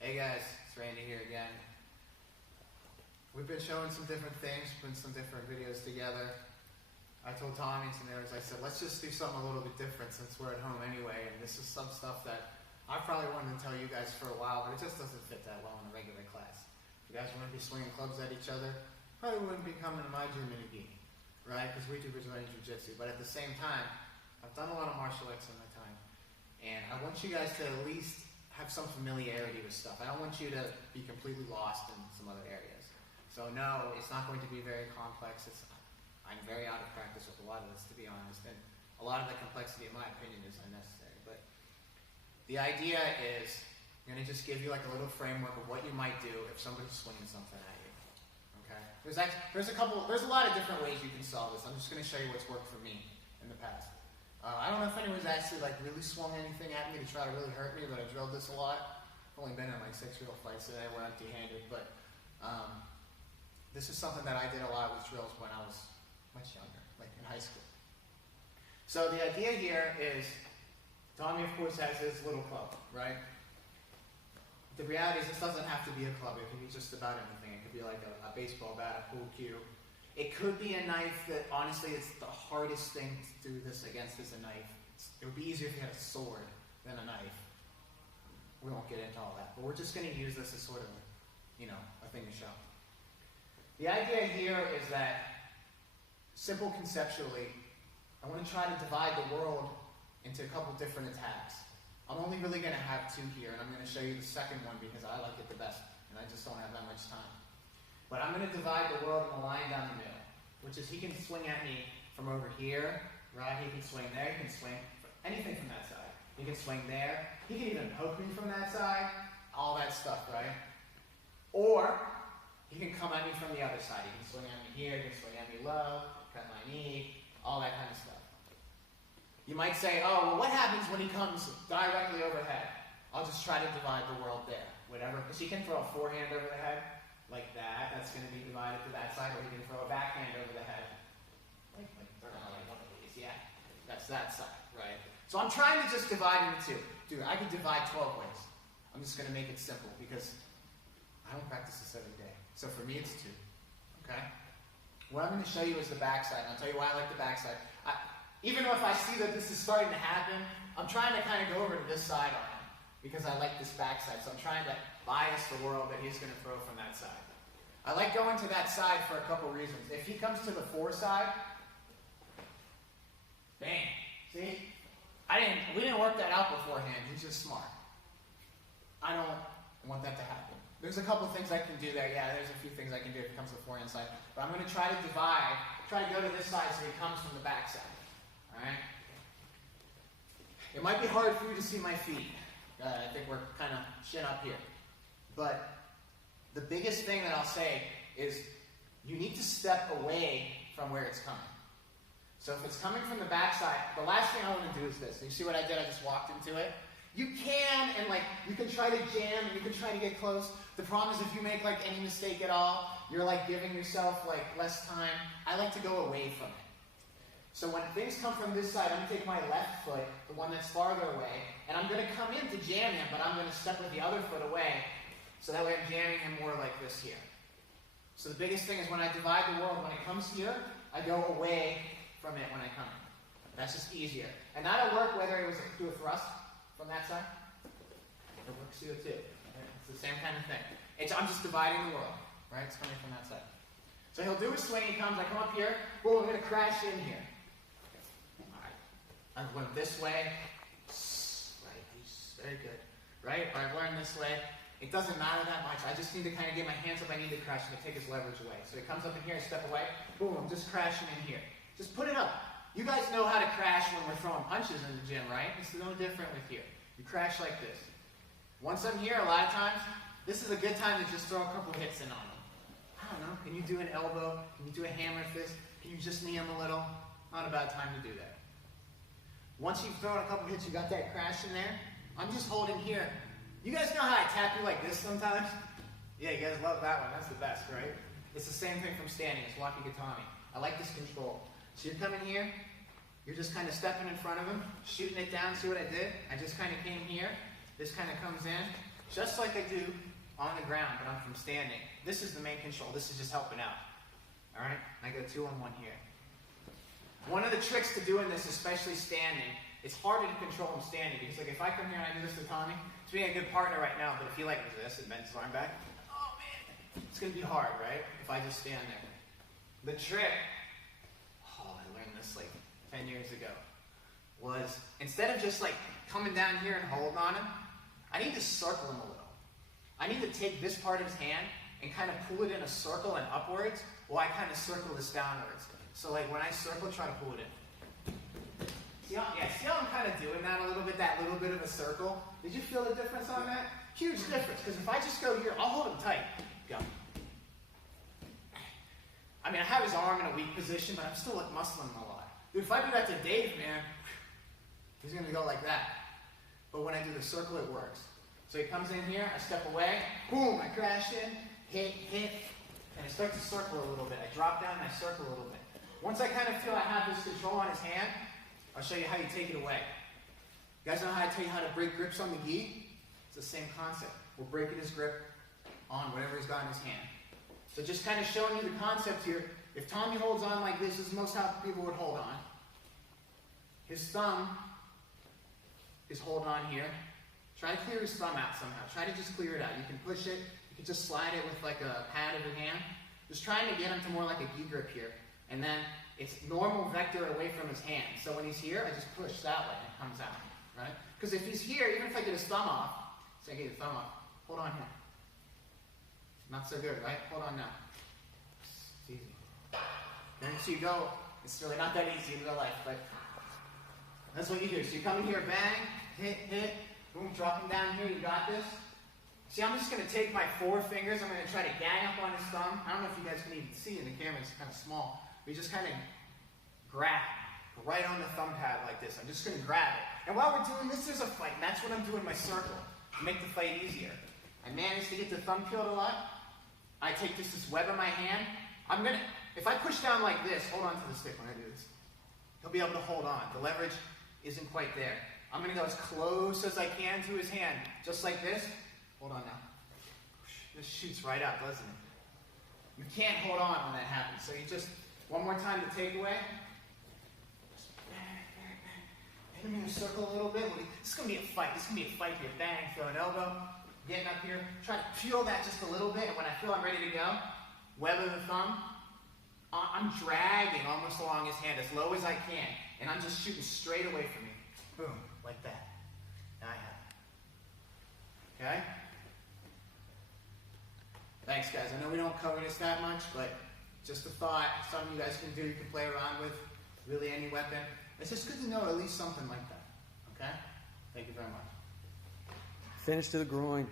Hey guys, it's Randy here again. We've been showing some different things, putting some different videos together. I told Tommy and some others, I said, let's just do something a little bit different since we're at home anyway, and this is some stuff that I probably wanted to tell you guys for a while, but it just doesn't fit that well in a regular class. If you guys want to be swinging clubs at each other, probably wouldn't be coming to my gym in a bikini, right? Because we do vigilante jiu-jitsu, but at the same time, I've done a lot of martial arts in my time, and I want you guys to at least have some familiarity with stuff. I don't want you to be completely lost in some other areas. So no, it's not going to be very complex. I'm very out of practice with a lot of this, to be honest, and a lot of the complexity, in my opinion, is unnecessary. But the idea is, I'm going to just give you like a little framework of what you might do if somebody's swinging something at you. Okay? There's a lot of different ways you can solve this. I'm just going to show you what's worked for me in the past. I don't know if anyone's actually like really swung anything at me to try to really hurt me, but I drilled this a lot. I've only been in like 6 real fights today where I'm empty-handed, but this is something that I did a lot with drills when I was much younger, like in high school. So the idea here is, Tommy of course has his little club, right? The reality is this doesn't have to be a club, it can be just about anything. It could be like a baseball bat, a pool cue. It could be a knife that, honestly, it's the hardest thing to do this against is a knife. It would be easier if you had a sword than a knife. We won't get into all that, but we're just going to use this as sort of, a thing to show. The idea here is that, simple conceptually, I want to try to divide the world into a couple different attacks. I'm only really going to have two here, and I'm going to show you the second one because I like it the best, and I just don't have that much time. But I'm going to divide the world in a line down the middle, which is he can swing at me from over here, right? He can swing there, he can swing anything from that side. He can swing there, he can even poke me from that side, all that stuff, right? Or he can come at me from the other side. He can swing at me here, he can swing at me low, cut my knee, all that kind of stuff. You might say, oh, well, what happens when he comes directly overhead? I'll just try to divide the world there, whatever, because he can throw a forehand over the head, like that, that's going to be divided to that side, or he can throw a backhand over the head. Like one of these, yeah. That's that side, right? So I'm trying to just divide into two. Dude, I could divide 12 ways. I'm just going to make it simple, because I don't practice this every day. So for me, it's two, okay? What I'm going to show you is the backside, and I'll tell you why I like the backside. Even though if I see that this is starting to happen, I'm trying to kind of go over to this side on him, because I like this backside. So I'm trying to bias the world that he's going to throw from that side. I like going to that side for a couple reasons. If he comes to the fore side, bang. See? We didn't work that out beforehand. He's just smart. I don't want that to happen. There's a couple things I can do there. Yeah, there's a few things I can do if he comes to the forehand side. But I'm going to try to divide, try to go to this side so he comes from the back side. Alright? It might be hard for you to see my feet. I think we're kind of shin up here. But the biggest thing that I'll say is you need to step away from where it's coming. So if it's coming from the backside, the last thing I want to do is this. You see what I did? I just walked into it. You can, and you can try to jam, and you can try to get close. The problem is if you make any mistake at all, you're giving yourself less time. I like to go away from it. So when things come from this side, I'm going to take my left foot, the one that's farther away, and I'm going to come in to jam him, but I'm going to step with the other foot away, so that way I'm jamming him more like this here. So the biggest thing is when I divide the world, when it comes here, I go away from it when I come in. That's just easier. And that'll work whether it was do a thrust from that side. It works here too. It's the same kind of thing. I'm just dividing the world, right? It's coming from that side. So he'll do a swing, he comes, I come up here, boom, I'm going to crash in here. I've learned this way, right, he's very good, right? Or I've learned this way. It doesn't matter that much. I just need to kind of get my hands up. I need to crash and take his leverage away. So he comes up in here, I step away, boom, I'm just crashing in here. Just put it up. You guys know how to crash when we're throwing punches in the gym, right? It's no different with here. You crash like this. Once I'm here, a lot of times, this is a good time to just throw a couple hits in on him. I don't know, can you do an elbow? Can you do a hammer fist? Can you just knee him a little? Not a bad time to do that. Once you've thrown a couple hits, you got that crash in there, I'm just holding here. You guys know how I tap you like this sometimes? Yeah, you guys love that one. That's the best, right? It's the same thing from standing. It's wakigatami. I like this control. So you're coming here. You're just kind of stepping in front of him, shooting it down. See what I did? I just kind of came here. This kind of comes in. just like I do on the ground, but I'm from standing. This is the main control. This is just helping out. All right? I go 2 on 1 here. One of the tricks to doing this, especially standing, it's harder to control him standing, because like if I come here and I do this to Tommy, he's being a good partner right now, but if he like does this and bends his arm back, oh man, it's going to be hard, right? If I just stand there. The trick, I learned this like 10 years ago, was instead of just like coming down here and holding on him, I need to circle him a little. I need to take this part of his hand and kind of pull it in a circle and upwards, while I kind of circle this downwards. So like when I circle, try to pull it in. See how I'm kind of doing that a little bit, that little bit of a circle? Did you feel the difference on that? Huge difference, because if I just go here, I'll hold him tight. Go. I mean, I have his arm in a weak position, but I'm still like muscling him a lot. Dude, if I do that to Dave, man, he's going to go like that. But when I do the circle, it works. So he comes in here, I step away, boom, I crash in, hit, and I start to circle a little bit. I drop down and I circle a little bit. Once I kind of feel I have this control on his hand, I'll show you how you take it away. You guys know how I tell you how to break grips on the gi? It's the same concept. We're breaking his grip on whatever he's got in his hand. So just kind of showing you the concept here. If Tommy holds on like this is most how people would hold on. His thumb is holding on here. Try to clear his thumb out somehow. Try to just clear it out. You can push it. You can just slide it with like a pad of your hand. Just trying to get him to more like a gi grip here. And then it's normal vector away from his hand. So when he's here, I just push that way and it comes out, right? Because if he's here, even if I get his thumb off, say I get his thumb off, hold on here. Not so good, right? Hold on now. It's easy. Then so you go, it's really not that easy in real life, but that's what you do. So you come in here, bang, hit, boom, drop him down here, you got this. See, I'm just going to take my 4 fingers, I'm going to try to gang up on his thumb. I don't know if you guys can even see in the camera, it's kind of small. But you just kind of grab right on the thumb pad like this. I'm just going to grab it. And while we're doing this, there's a fight, and that's what I'm doing in my circle to make the fight easier. I managed to get the thumb peeled a lot. I take this web in my hand. If I push down like this, hold on to the stick when I do this. He'll be able to hold on. The leverage isn't quite there. I'm going to go as close as I can to his hand, just like this. Hold on now. This shoots right out, doesn't it? You can't hold on when that happens. So you just, one more time to take away. Hit him in a circle a little bit. This is going to be a fight. This is going to be a fight here. Bang, throw an elbow. Getting up here. Try to peel that just a little bit. And when I feel I'm ready to go, web of the thumb. I'm dragging almost along his hand as low as I can. And I'm just shooting straight away from me. Boom, like that. Now I have it. Okay? Thanks, guys. I know we don't cover this that much, but just a thought. Something you guys can do, you can play around with. Really any weapon. It's just good to know at least something like that. Okay? Thank you very much. Finish to the groin.